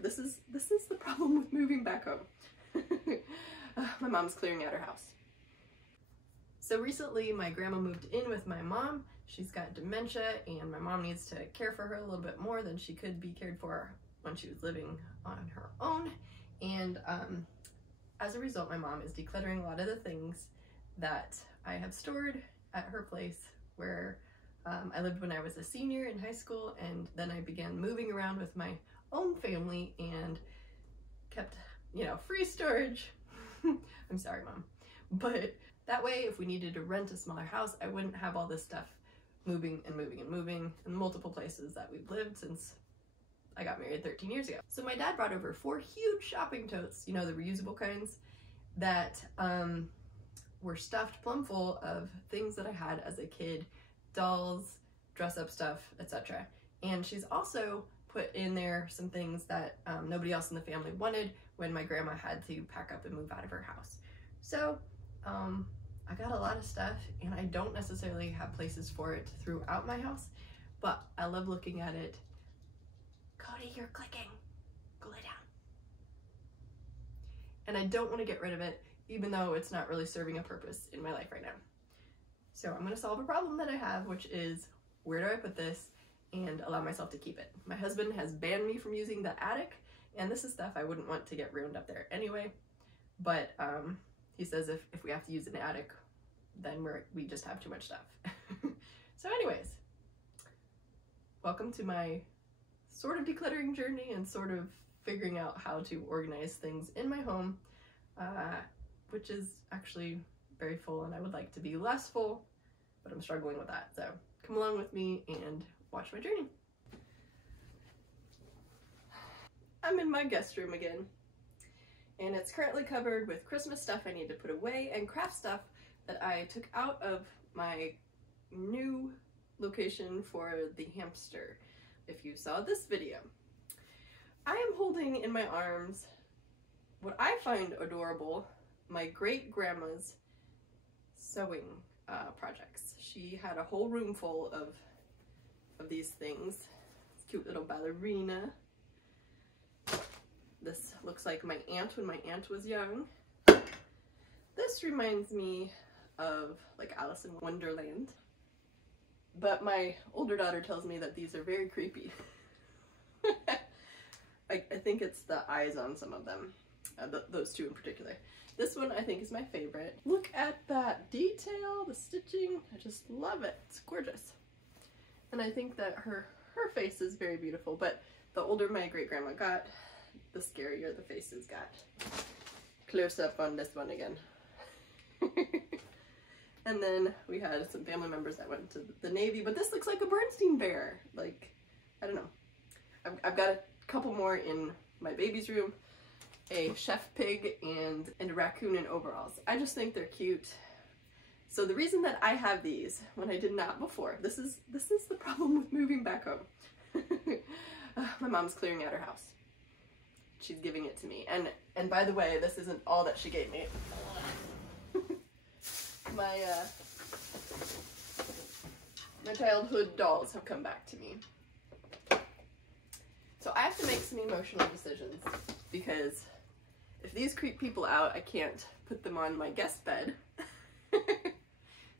This is the problem with moving back home. My mom's clearing out her house. So recently my grandma moved in with my mom. She's got dementia and my mom needs to care for her a little bit more than she could be cared for when she was living on her own. And as a result, my mom is decluttering a lot of the things that I have stored at her place where I lived when I was a senior in high school, and then I began moving around with my own family and kept, you know, free storage. I'm sorry, Mom. But that way, if we needed to rent a smaller house, I wouldn't have all this stuff moving and moving and moving in multiple places that we've lived since I got married 13 years ago. So my dad brought over 4 huge shopping totes, you know, the reusable kinds, that were stuffed plumb full of things that I had as a kid, dolls, dress-up stuff, etc. And she's also put in there some things that nobody else in the family wanted when my grandma had to pack up and move out of her house. So I got a lot of stuff, and I don't necessarily have places for it throughout my house, but I love looking at it. Cody, you're clicking. Go lay down. And I don't want to get rid of it, even though it's not really serving a purpose in my life right now. So I'm going to solve a problem that I have, which is, where do I put this and allow myself to keep it? My husband has banned me from using the attic, and this is stuff I wouldn't want to get ruined up there anyway. But he says if we have to use an attic, then we just have too much stuff. So anyways, welcome to my sort of decluttering journey and sort of figuring out how to organize things in my home, which is actually very full, and I would like to be less full, but I'm struggling with that. So come along with me and watch my journey. I'm in my guest room again, and it's currently covered with Christmas stuff I need to put away and craft stuff that I took out of my new location for the hamster. If you saw this video, I am holding in my arms what I find adorable, my great grandma's sewing projects. She had a whole room full of these things. This cute little ballerina. This looks like my aunt when my aunt was young. This reminds me of like Alice in Wonderland. But my older daughter tells me that these are very creepy. I think it's the eyes on some of them, those two in particular. This one I think is my favorite. Look at that detail, the stitching, I just love it. It's gorgeous. And I think that her face is very beautiful, but the older my great-grandma got, the scarier the faces got. Close up on this one again. And then we had some family members that went to the Navy, but this looks like a Bernstein bear. Like, I don't know. I've got a couple more in my baby's room, a chef pig and a raccoon in overalls. I just think they're cute. So the reason that I have these when I did not before, this is the problem with moving back home. My mom's clearing out her house. She's giving it to me. And by the way, this isn't all that she gave me. My childhood dolls have come back to me. So I have to make some emotional decisions, because if these creep people out, I can't put them on my guest bed.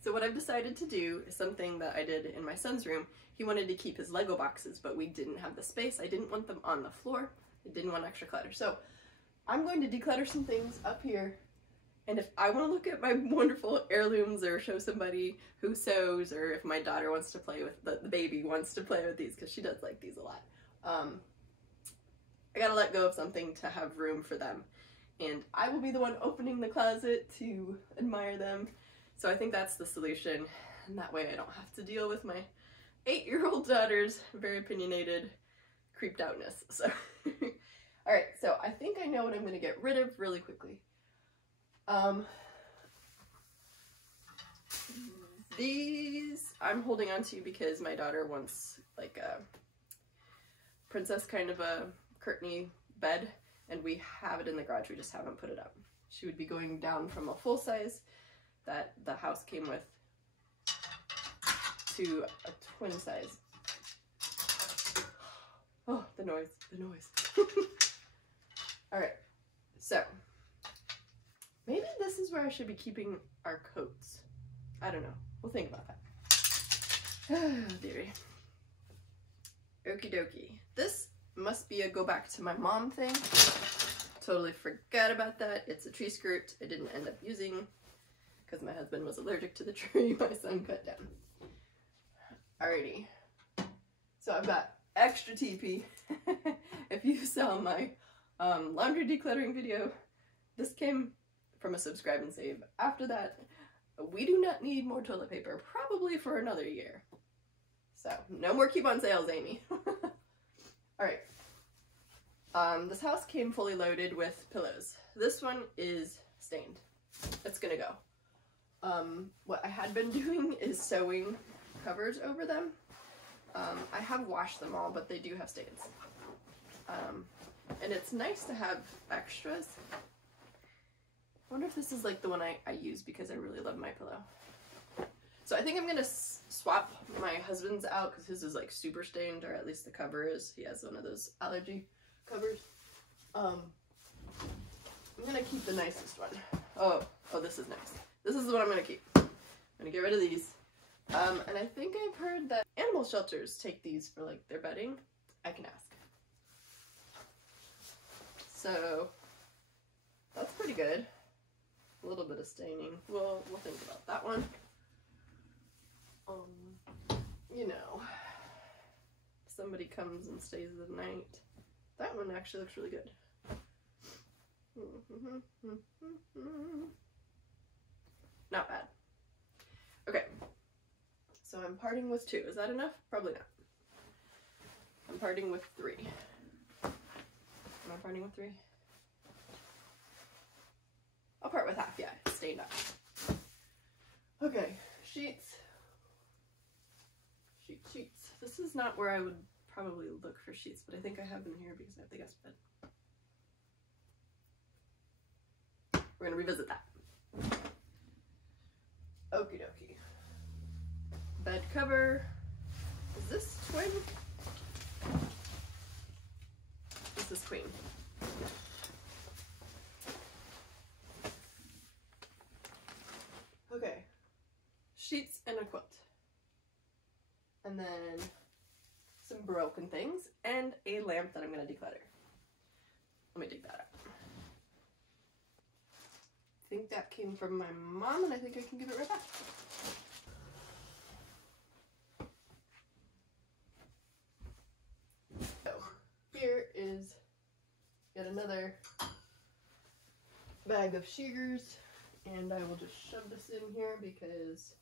So what I've decided to do is something that I did in my son's room. He wanted to keep his Lego boxes, but we didn't have the space. I didn't want them on the floor. I didn't want extra clutter. So I'm going to declutter some things up here. And if I want to look at my wonderful heirlooms or show somebody who sews, or if my daughter wants to play with, the baby wants to play with these, because she does like these a lot, I gotta let go of something to have room for them. And I will be the one opening the closet to admire them. So I think that's the solution. And that way I don't have to deal with my 8-year-old daughter's very opinionated creeped outness. So, all right, so I think I know what I'm gonna get rid of really quickly. These I'm holding on to because my daughter wants like a princess kind of a curtainy bed, and we have it in the garage, we just haven't put it up. She would be going down from a full size that the house came with to a twin size. Oh, the noise, the noise. Alright, so maybe this is where I should be keeping our coats. I don't know. We'll think about that. Dearie. Okie dokie. This must be a go back to my mom thing. Totally forgot about that. It's a tree skirt I didn't end up using because my husband was allergic to the tree my son cut down. Alrighty. So I've got extra TP. If you saw my laundry decluttering video, this came from a subscribe and save. After that, we do not need more toilet paper, probably for another year. So, no more coupon sales, Amy. Alright. This house came fully loaded with pillows. This one is stained. It's gonna go. What I had been doing is sewing covers over them. I have washed them all, but they do have stains. And it's nice to have extras. I wonder if this is like the one I use because I really love my pillow. So I think I'm gonna swap my husband's out because his is like super stained, or at least the cover is. He has one of those allergy covers. I'm gonna keep the nicest one. Oh, this is nice. This is the one I'm gonna keep. I'm gonna get rid of these. And I think I've heard that animal shelters take these for like their bedding. I can ask. So that's pretty good. A little bit of staining. We'll think about that one. You know, somebody comes and stays the night. That one actually looks really good. Not bad. Okay, so I'm parting with 2. Is that enough? Probably not. I'm parting with 3. Am I parting with 3? I'll part with half, yeah, it's stained up. Okay, sheets. Sheets. This is not where I would probably look for sheets, but I think I have them here because I have the guest bed. We're gonna revisit that. Okie dokie. Bed cover. Is this twin? This is queen. Okay. Sheets and a quilt. And then some broken things and a lamp that I'm going to declutter. Let me dig that up. I think that came from my mom, and I think I can give it right back. So here is yet another bag of shears, and I will just shove this in here because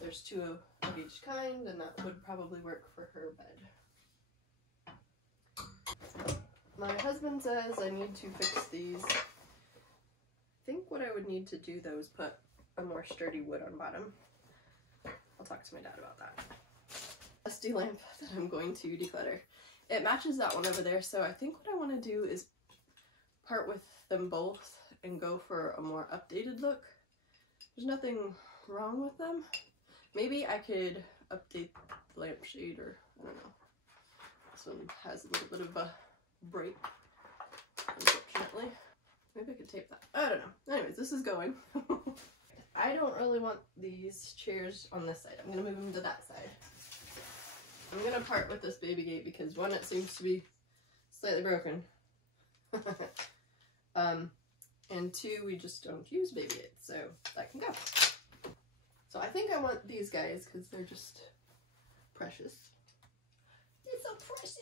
there's 2 of each kind, and that would probably work for her bed. My husband says I need to fix these. I think what I would need to do though is put a more sturdy wood on bottom. I'll talk to my dad about that. Dusty lamp that I'm going to declutter. It matches that one over there, so I think what I want to do is part with them both and go for a more updated look. There's nothing wrong with them. Maybe I could update the lampshade, or I don't know. This one has a little bit of a break, unfortunately. Maybe I could tape that. I don't know. Anyways, this is going. I don't really want these chairs on this side. I'm going to move them to that side. I'm going to part with this baby gate because 1, it seems to be slightly broken. And 2, we just don't use baby gates, so that can go. So I think I want these guys because they're just precious. They're so precious.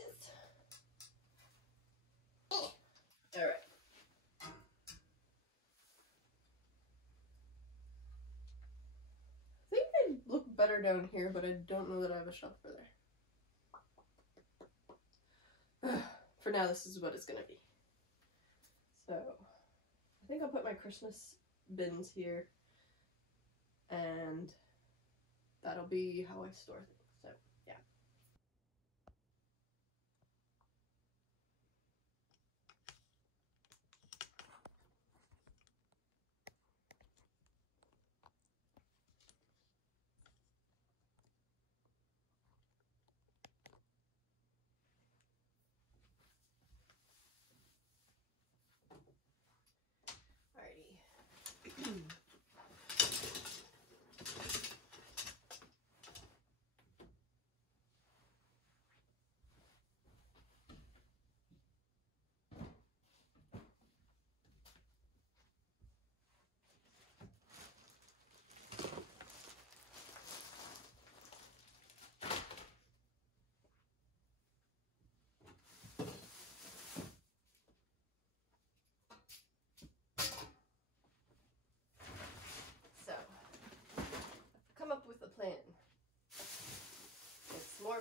Alright. I think they look better down here, but I don't know that I have a shelf for there. For now, this is what it's gonna be. So, I think I'll put my Christmas bins here, and that'll be how I store things. So, yeah.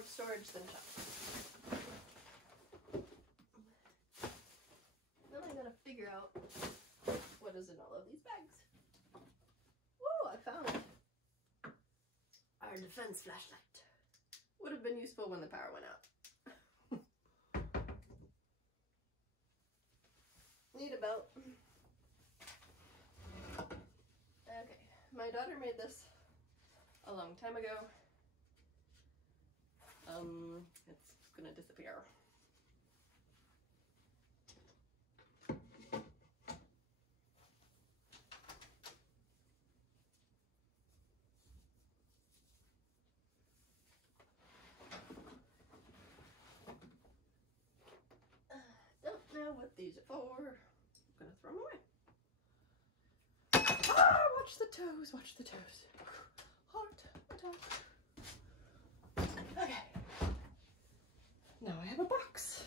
storage than shop. Then I gotta figure out what is in all of these bags. Whoa, I found our defense flashlight. Would have been useful when the power went out. Need a belt. Okay, my daughter made this a long time ago. It's gonna disappear. Don't know what these are for. I'm gonna throw them away. Ah, watch the toes, watch the toes. Heart attack. Okay. Now I have a box.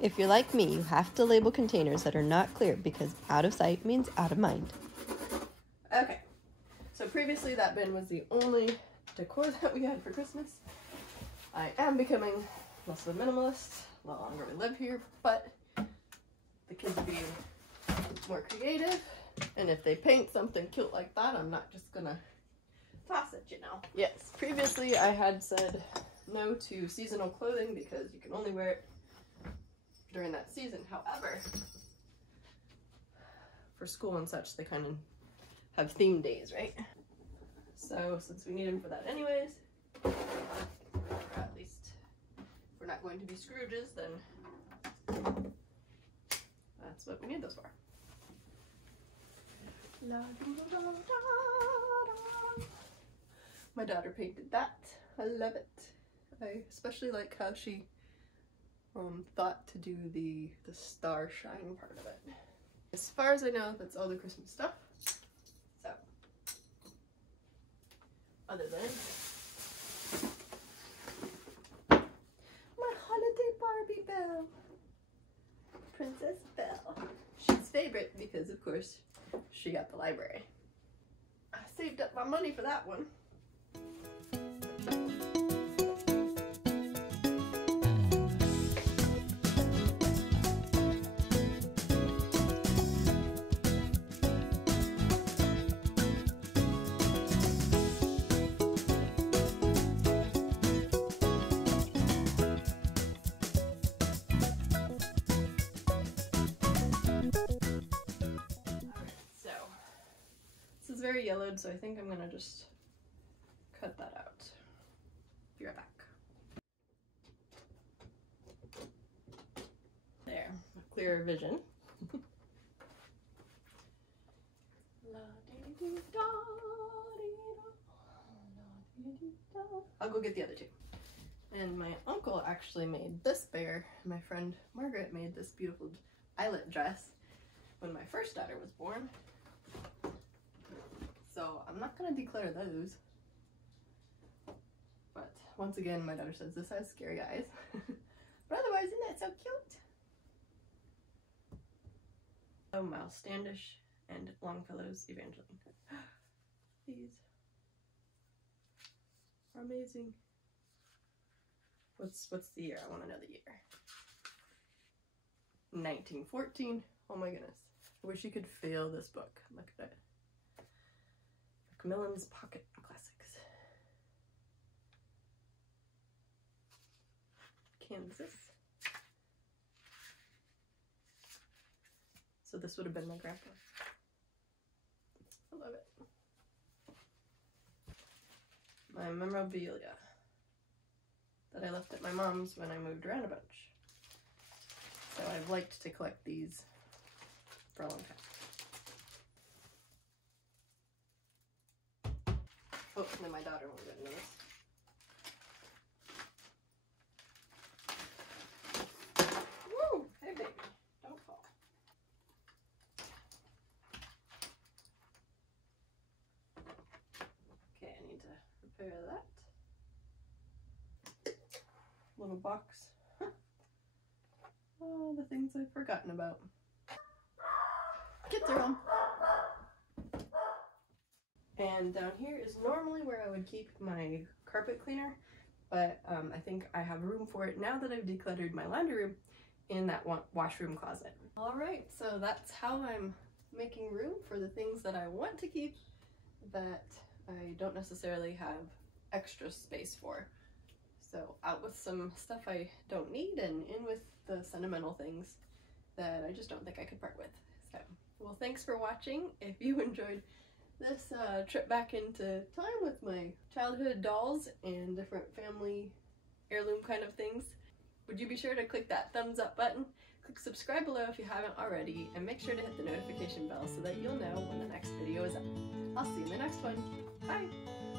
If you're like me, you have to label containers that are not clear because out of sight means out of mind. Okay. So previously that bin was the only decor that we had for Christmas. I am becoming less of a minimalist. No longer live here, but the kids are being more creative, and if they paint something cute like that, I'm not just gonna toss it, you know. Yes, previously I had said no to seasonal clothing because you can only wear it during that season. However, for school and such, they kind of have theme days, right? So since we need them for that anyways, or at least if we're not going to be Scrooges, then that's what we need those for. La, da, da, da, da. My daughter painted that. I love it. I especially like how she thought to do the star shine part of it. As far as I know, that's all the Christmas stuff. So, other than my holiday Barbie Belle, Princess Belle. She's favorite because, of course, she got the library. I saved up my money for that one. Very yellowed, so I think I'm gonna just cut that out. Be right back. There, a clearer vision. I'll go get the other two. And my uncle actually made this bear. My friend Margaret made this beautiful eyelet dress when my first daughter was born. So I'm not gonna declutter those. But once again, my daughter says this has scary eyes. But otherwise, isn't that so cute? Oh, Miles Standish and Longfellow's Evangeline. These are amazing. What's the year? I want to know the year. 1914. Oh my goodness. I wish you could feel this book. Look at it. Macmillan's Pocket Classics. Kansas. So this would have been my grandpa. I love it. My memorabilia that I left at my mom's when I moved around a bunch. So I've liked to collect these for a long time. Hopefully my daughter won't get into this. Woo! Hey baby, don't fall. Okay, I need to repair that. Little box. Oh, the things I've forgotten about. Get through them. And down here is normally where I would keep my carpet cleaner, but I think I have room for it now that I've decluttered my laundry room in that washroom closet. Alright, so that's how I'm making room for the things that I want to keep that I don't necessarily have extra space for. So out with some stuff I don't need and in with the sentimental things that I just don't think I could part with. So, well, thanks for watching. If you enjoyed this trip back into time with my childhood dolls and different family heirloom kind of things, would you be sure to click that thumbs up button, click subscribe below if you haven't already, and make sure to hit the notification bell so that you'll know when the next video is up. I'll see you in the next one. Bye!